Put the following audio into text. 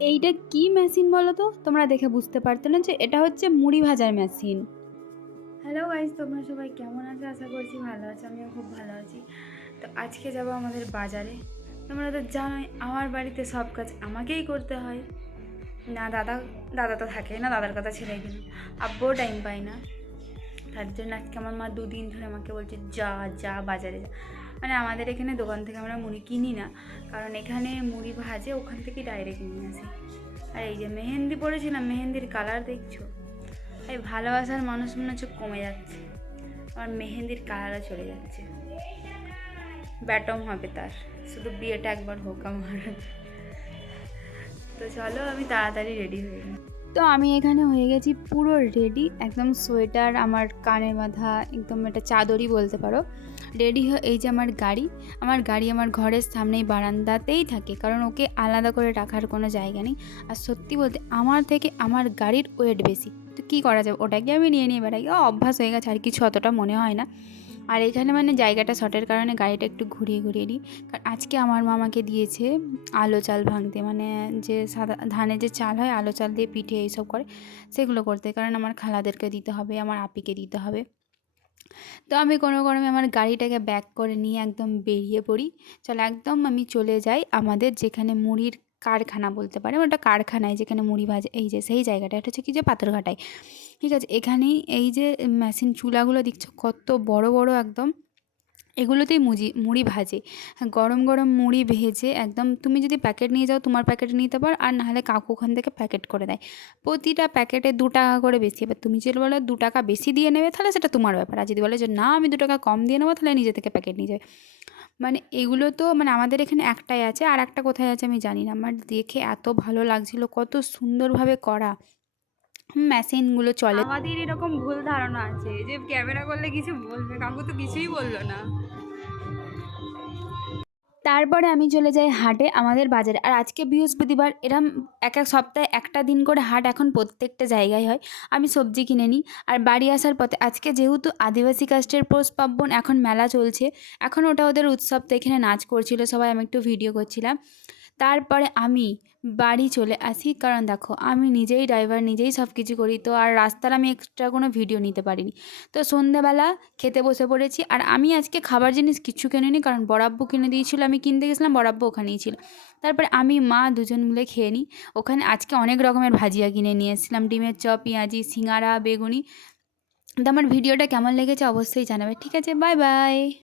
এইটা কি মেশিন বলো তো? তোমরা দেখে বুঝতে পারতে না যে এটা হচ্ছে মুড়ি ভাজার মেশিন। হ্যালো গাইস, তোমরা সবাই কেমন আছো? আশা করছি ভালো আছো। আমিও খুব ভালো আছি। তো আজকে যাবো আমাদের বাজারে। তোমরা তো জানোই আমার বাড়িতে সব কাজ আমাকেই করতে হয়। না দাদা, দাদা তো থাকেই না, দাদার কথা ছেড়ে দিন। আব্বুও টাইম পায় না। তার জন্য আজকে আমার মা দুদিন ধরে আমাকে বলছে যা যা বাজারে যা। মানে আমাদের এখানে দোকান থেকে আমরা মুড়ি কিনি না, কারণ এখানে মুড়ি ভাজে ওখান থেকে ডাইরেক্ট নিয়ে আসি। আর এই যে মেহেন্দি পড়েছিলাম, মেহেন্দির কালার দেখছো? এই ভালোবাসার মানুষ মনে হচ্ছে কমে যাচ্ছে, আমার মেহেন্দির কালারও চলে যাচ্ছে। ব্যাটম হবে তার, শুধু বিয়েটা একবার হোক আমার। তো চলো আমি তাড়াতাড়ি রেডি হয়ে নিই। তো আমি এখানে হয়ে গেছি পুরো রেডি, একদম সোয়েটার আমার কানে বাঁধা, একদম একটা চাদরই বলতে পারো। রেডি হয়ে এই যে আমার গাড়ি আমার ঘরের সামনেই বারান্দাতেই থাকে, কারণ ওকে আলাদা করে রাখার কোনো জায়গা নেই। আর সত্যি বলতে আমার থেকে আমার গাড়ির ওয়েট বেশি, তো কী করা যাবে, ওটাকে আমি নিয়ে নিয়ে বেড়াই। অভ্যাস হয়ে গেছে, আর কিছু অতটা মনে হয় না। আর এখানে মানে জায়গাটা শর্টের কারণে গাড়িটা একটু ঘুরিয়ে ঘুরিয়ে নিই। কারণ আজকে আমার মামাকে দিয়েছে আলো চাল ভাঙতে, মানে যে সাদা ধানের যে চাল হয়, আলো চাল দিয়ে পিঠে এইসব করে, সেগুলো করতে। কারণ আমার খালাদেরকে দিতে হবে, আমার আপিকে দিতে হবে। তো আমি কোনো ক্রমে আমার গাড়িটাকে ব্যাক করে নিয়ে একদম বেরিয়ে পড়ি। চলো একদম আমি চলে যাই আমাদের যেখানে মুড়ির কারখানা বলতে পারে, ওটা কারখানায় যেখানে মুড়ি ভাজে, এই যে সেই জায়গাটা, এটা হচ্ছে কি যে পাথরঘাটায়। ঠিক আছে, এখানেই এই যে মেশিন চুলাগুলো দেখছো কত বড় বড় একদম, এগুলোতেই মুড়ি ভাজে। হ্যাঁ, গরম গরম মুড়ি ভেজে একদম, তুমি যদি প্যাকেট নিয়ে যাও তোমার প্যাকেটে নিতে পারো, আর নাহলে কাকু ওখান থেকে প্যাকেট করে দেয়। প্রতিটা প্যাকেটে 2 টাকা করে বেশি। এবার তুমি যদি বলো 2 টাকা বেশি দিয়ে নেবে, তাহলে সেটা তোমার ব্যাপার। আর যদি বলে যে না আমি 2 টাকা কম দিয়ে নেবো, তাহলে নিজে থেকে প্যাকেট নিয়ে যাবে। মানে এগুলো তো মানে আমাদের এখানে একটাই আছে, আর একটা কোথায় আছে আমি জানি না। আমার দেখে এত ভালো লাগছিলো, কত সুন্দরভাবে করা মেশিনগুলো চলে। আমাদের এরকম ভুল ধারণা আছে যে ক্যামেরা করলে কিছু বলবে, কাকু তো কিছুই বললো না। তারপরে আমি চলে যাই হাটে, আমাদের বাজারে। আর আজকে বৃহস্পতিবার, এরম এক এক সপ্তাহে একটা দিন করে হাট এখন প্রত্যেকটা জায়গায় হয়। আমি সবজি কিনে নিই। আর বাড়ি আসার পথে আজকে যেহেতু আদিবাসী কাস্টের পৌষ পার্বণ, এখন মেলা চলছে, এখন ওটা ওদের উৎসব, তো এখানে নাচ করছিল সবাই, আমি একটু ভিডিও করছিলাম। তারপরে আমি বাড়ি চলে আসি, কারণ দেখো আমি নিজেই ড্রাইভার, নিজেই সব কিছু করি, তো আর রাস্তার আমি এক্সট্রা কোনো ভিডিও নিতে পারিনি। তো সন্ধ্যাবেলা খেতে বসে পড়েছি। আর আমি আজকে খাবার জিনিস কিচ্ছু কিনিনি, কারণ বড়াব্বু কিনে দিয়েছিল, আমি কিনতে গেছিলাম, বড়াব্বু ওখানেই ছিল। তারপরে আমি মা দুজন মিলে খেয়ে নিই। ওখানে আজকে অনেক রকমের ভাজিয়া কিনে নিয়ে এসেছিলাম, ডিমের চপ, পেঁয়াজি, সিঙ্গারা, বেগুনি। তো আমার ভিডিওটা কেমন লেগেছে অবশ্যই জানাবে। ঠিক আছে, বাই বাই।